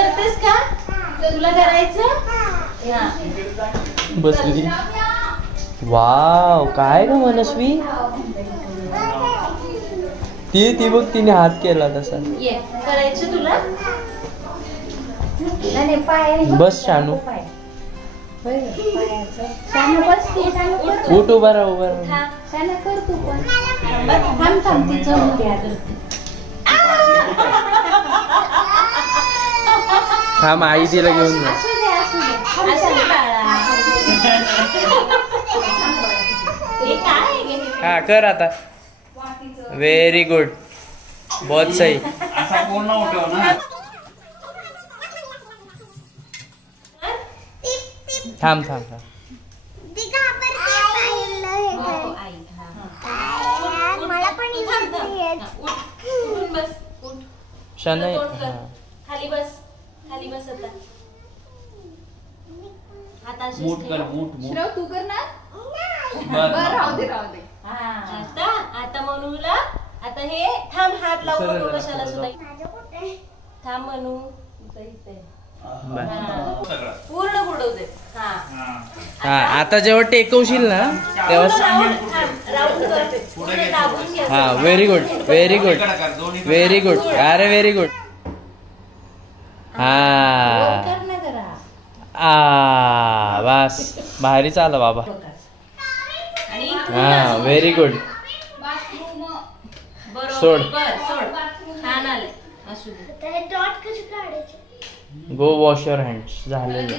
करतेस का? तुला करायचं? बसली. वाव, काय ग मनस्वी. ती बघ, तिने हात केला तसा. करायचं तुला? बस शानू. उठ, उभा राहा, उभा राहा. थांब, आई तिला घेऊन जा. हा, कर आता. व्हेरी गुड, बहुत सही. थांब थांब थांब. शनई, खाली बस, खाली बस. आता मूठ कर, मूठ. श्रव तू कर ना. राहू दे. आता मनूला आता हे थांब, हात लावून कशाला सुद्धा. थांब मनू, पूर्ण बुडवू दे. हा, आता जेव्हा टेकवशील ना तेव्हा. हा, very good, very good, very good. अरे व्हेरी गुड. हा, बस भारी चाल बाबा. हा, व्हेरी गुड. सोड. गो वॉश युअर हँड्स. झालेलं.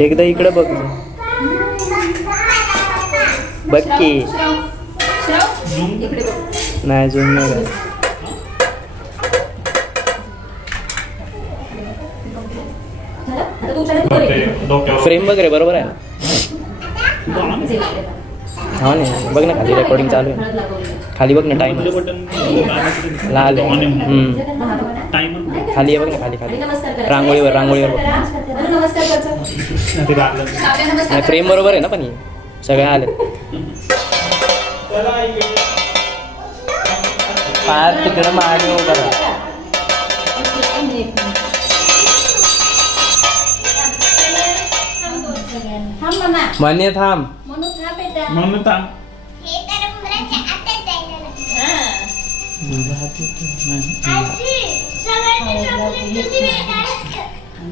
एकदा इकडे बघ. बघ की. नाही, झूम नाही. फ्रेम वगैरे बरोबर आहे. हा नाही, बघ ना खाली रेकॉर्डिंग चालू आहे. खाली बघ ना, टाइम लाल आहे. खाली आहे बघ ना, खाली खाली रांगोळीवर, रांगोळीवर बघ. नाही, फ्रेम बरोबर आहे ना, पण सगळे आले. पार तिकडं मागे उभा राहा. मने थांब. म्हणून थांब.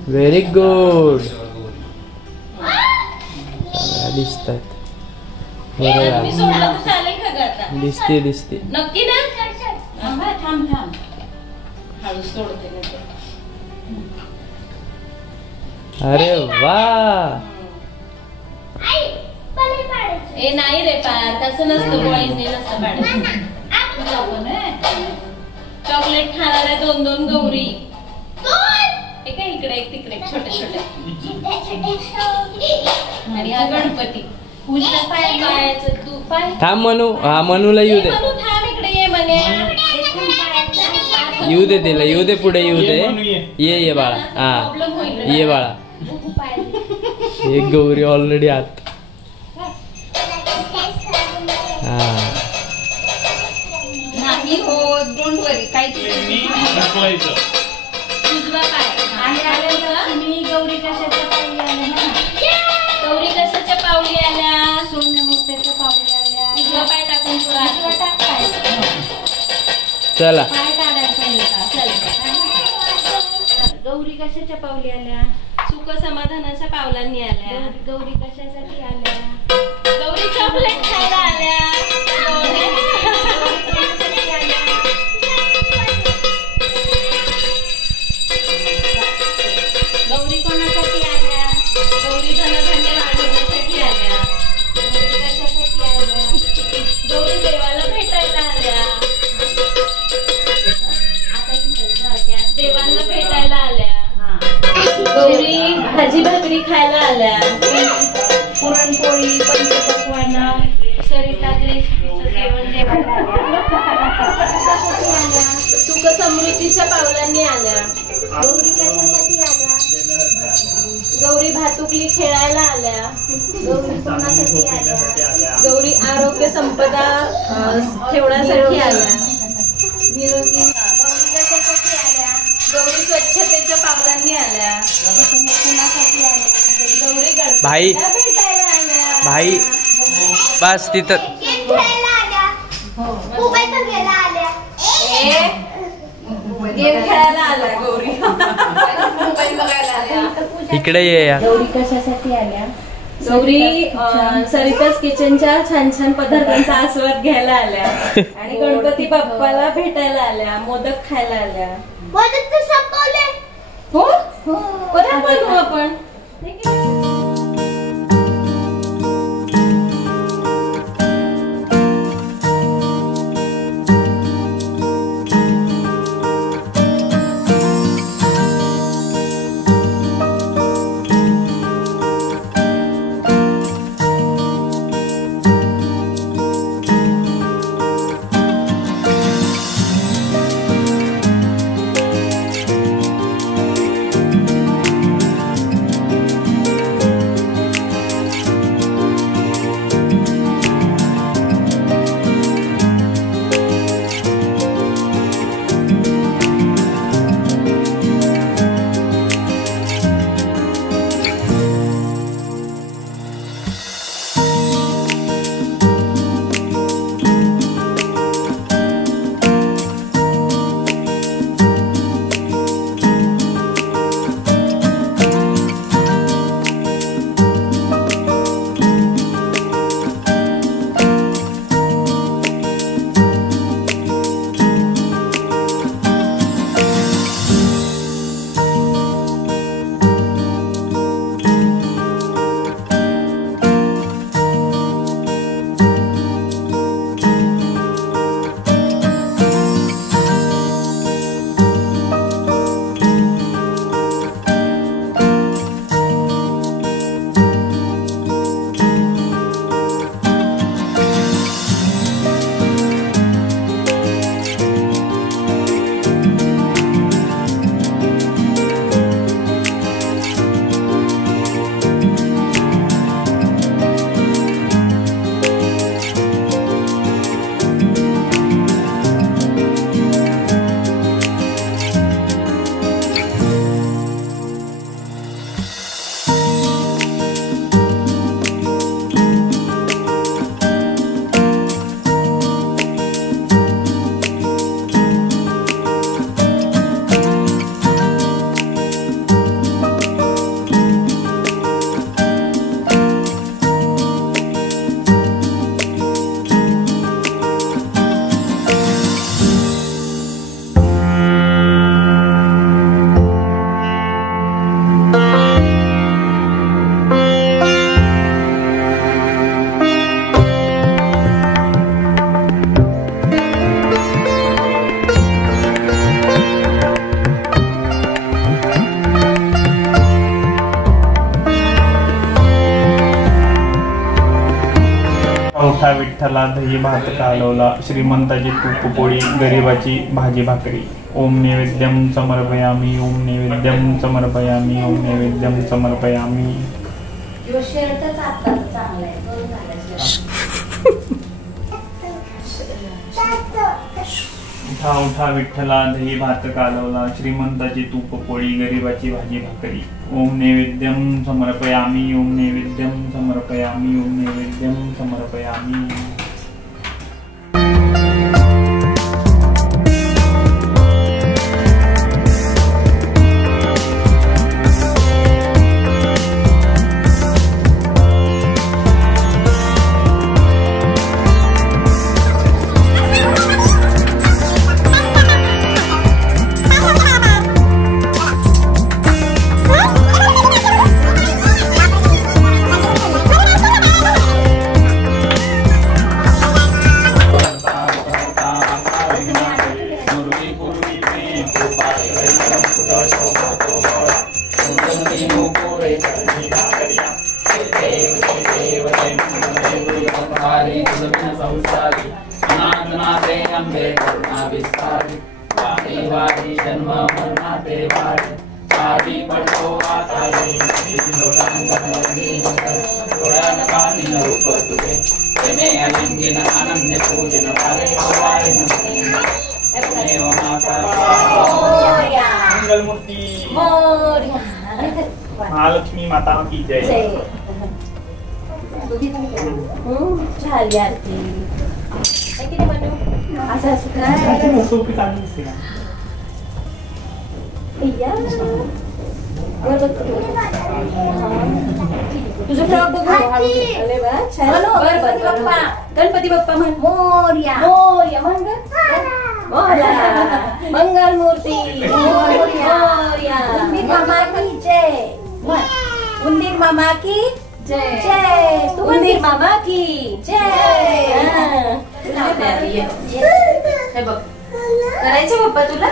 Very good. दिसतात. दिसते दिसते. नक्की ना. थांब थांब. हळू सोडते. अरे वा. ए नाही रे पार, तसं नसतं. बॉईजने नसतं पाडायचं. चॉकलेट खाणार आहे 2-2 गौरी. एक आहे इकडे, एक तिकडे, छोटे छोटे. आणि हा गणपती. पूजा पायाचं तू पाय. थांब मनू. हा, मनूला येऊ दे. थांब इकडे ये म्हणे. येऊ दे तिला, येऊ दे, पुढे येऊ दे. ये बाळा. हा, ये बाळा. एक गौरी ऑलरेडी आत. नाही हो, डोंट वरी. काही तुझा काय चला गौरी कशाच्या पावली आल्या? सुख समाधानाच्या पावलांनी आल्या. गौरी कशासाठी आल्या? गौरी चॉकलेट खायला आल्या. गौरी कोणासाठी आल्या? गौरी धनधान्य वाढवण्यासाठी आल्या. गौरी कशासाठी आल्या? गौरी देवाला भेटायला आल्या. देवांना भेटायला आल्या. गौरी भाजी भाकरी खायला आल्या. पुरणपोळी पंचपक्वान्न सरिताज रेसिपीचं जेवण जेवायला आल्या. सुख समृद्धीच्या पावलांनी आल्या. गौरी कशासाठी आल्या? गौरी भातुकली खेळायला आल्या. गौरी कोणासाठी आल्या? गौरी आरोग्य संपदा ठेवण्यासाठी आल्या. निरोगी. गौरी कशासाठी आल्या? गौरी स्वच्छतेच्या पावलांनी आल्या. कुणासाठी आल्या? गौरी भाई भेटायला आल्या. भाई बस तिथं गेम खेळायला आल्या. गौरी मोबाईल बघायला आल्या. इकडे ये या. गौरी कशासाठी आल्या? गौरी सरितास किचनच्या छान छान पदार्थांचा आस्वाद घ्यायला आल्या. आणि गणपती बाप्पाला भेटायला आल्या. मोदक खायला आल्या. हो परत बनवू आपण. मोठा विठ्ठला दही भात कालवला, श्रीमंताची तूप पोळी, गरिबाची भाजी भाकरी. ओम नैवेद्यम समर्पयामी, ओम नैवेद्यम समर्पयामी, ओम नैवेद्यम समर्पयामी. उठा उठा विठ्ठला दही भात कालवला, श्रीमंताची तूप पोळी, गरिबाची भाजी भाकरी. ओम नैवेद्यम समर्पयामी, ओम नैवेद्यम समर्पयामी, ओम नैवेद्यम समर्पयामी. मंगलमूर्ती महालक्ष्मी माता की जय. झाली आरती. असं असं काय सोपी चांगली दिसते का? तुझं फ्रॉक बघू. गणपती बाप्पा म्हण. मोरया मोरया म्हण ग. मंगल मूर्ती मोरया. उंदीर मामा की जय. उंदीर मामा की जय. उंदीर मामा की जय. करायचं पप्पा तुला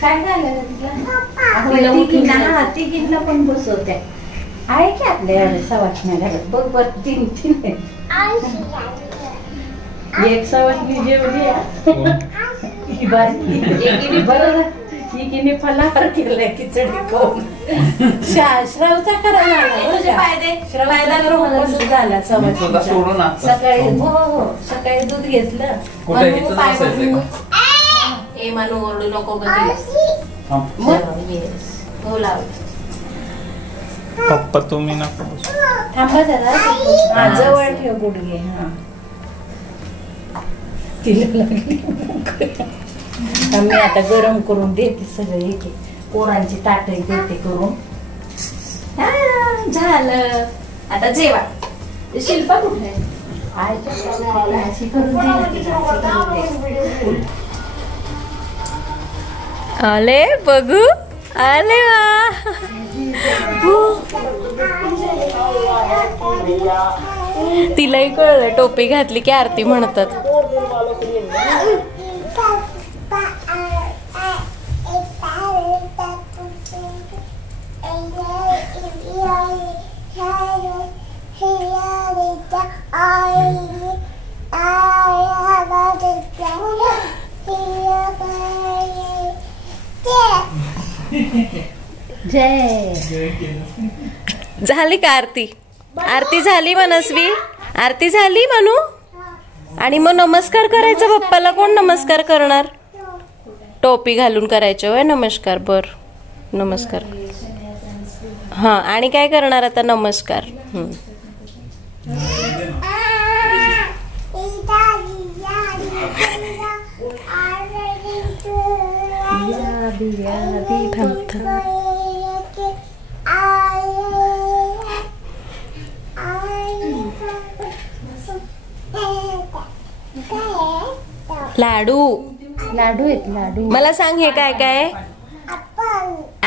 काय झालं तुला? तिघींना पण बसवत्या आहे की आपल्या सवासण्या घरात. बघ बर तीन एक सवासणी जेवली एकीने फलाहार केलाय खिचडी खाऊन. श्रावचा करायला झाला सवासणीचा. सकाळी हो सकाळी दूध घेतलं. ए मानू ओरडू नको पप्पा तुम्ही नको थांबा जरा. जवळ ठेव गुडघे. हा तिला लागली. मी आता गरम करून देते सगळे. पोरांची ताटही देते करून. झालं आता जेवा. शिल्पा कुठे आले बघू. आले वा. तिलाही कळलं टोपी घातली की आरती म्हणतात. झाली का आरती? आरती झाली मनस्वी. आरती झाली म्हणू. आणि मग नमस्कार करायचा बाप्पाला. कोण नमस्कार करणार? टोपी घालून करायचे होय नमस्कार. बर नमस्कार. हा आणि काय करणार आता? नमस्कार. लाडू लाडू आहेत. लाडू मला सांग हे काय काय?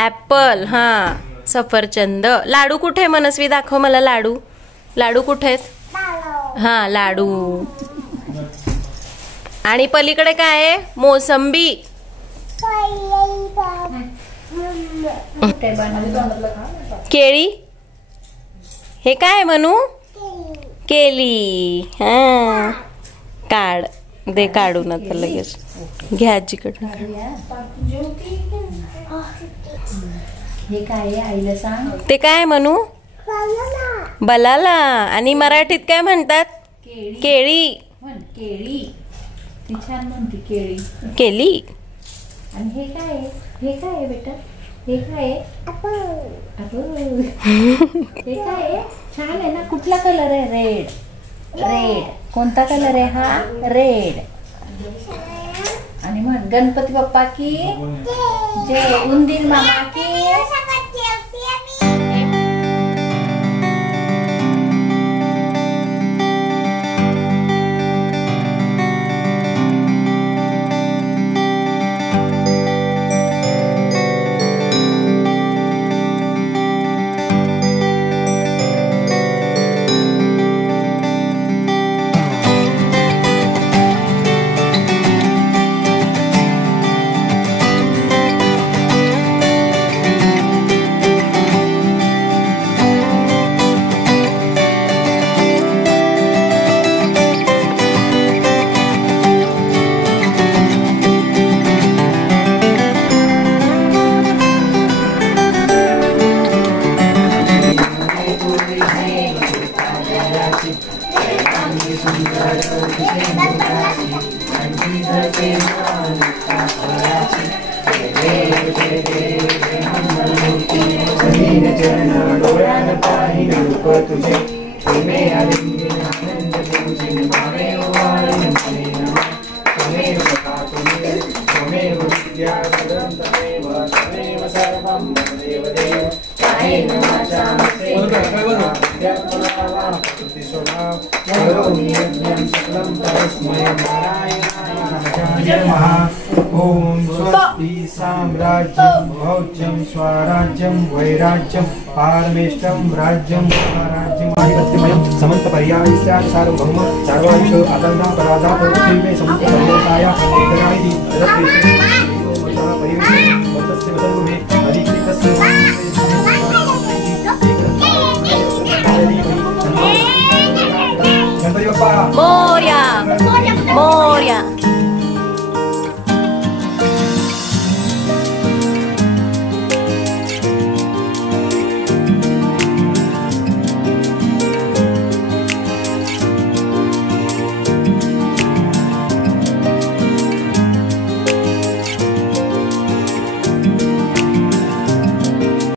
ऍपल. हा सफरचंद. लाडू कुठे मनस्वी? दाखव मला लाडू. लाडू कुठे आहेत? हा लाडू. आणि पलीकडे काय आहे? मोसंबी. केळी. हे काय म्हणू? केली. हा काढ दे काढून आता लगेच. घ्या आजीकडून. हे काय आईला सांग. ते काय म्हणू? बलाला. आणि मराठीत काय म्हणतात? केळी. केळी. ती छान म्हणते केळी. केली. आणि हे काय? हे काय बेटा? हे काय? हे काय? छान आहे ना. कुठला कलर आहे? रेड. रेड. कोणता कलर आहे हा? रेड. आणि म्हण गणपती बाप्पा की जय. उंदीर मामा की चरण डोळ्यान पाहिन रूप तुझे प्रेमे आलिंगन आनंद तुझे माने ओवाळीन मने नमः त्वमेव दातुमे त्वमेव विद्या वरं त्वमेव त्वमेव सर्वं ममदेव देव कायेन वाचा करोमि यज्ञं सकलं परस्मै नारायणाय नमः ॐ स्वस्ति साम्राज्यं भौज्यं स्वराज्यं वैराज्यं पारमेष्टं राज्यं स्वराज्यं आधिपत्यमयं समन्तपर्यायस्य सार्वभौम सर्वांश आदन्ना पराजात श्रीवे समन्तपर्याय एकरायि तदप्रेषणे परिवेशे वदस्य वदनुमे अधिकृतस्य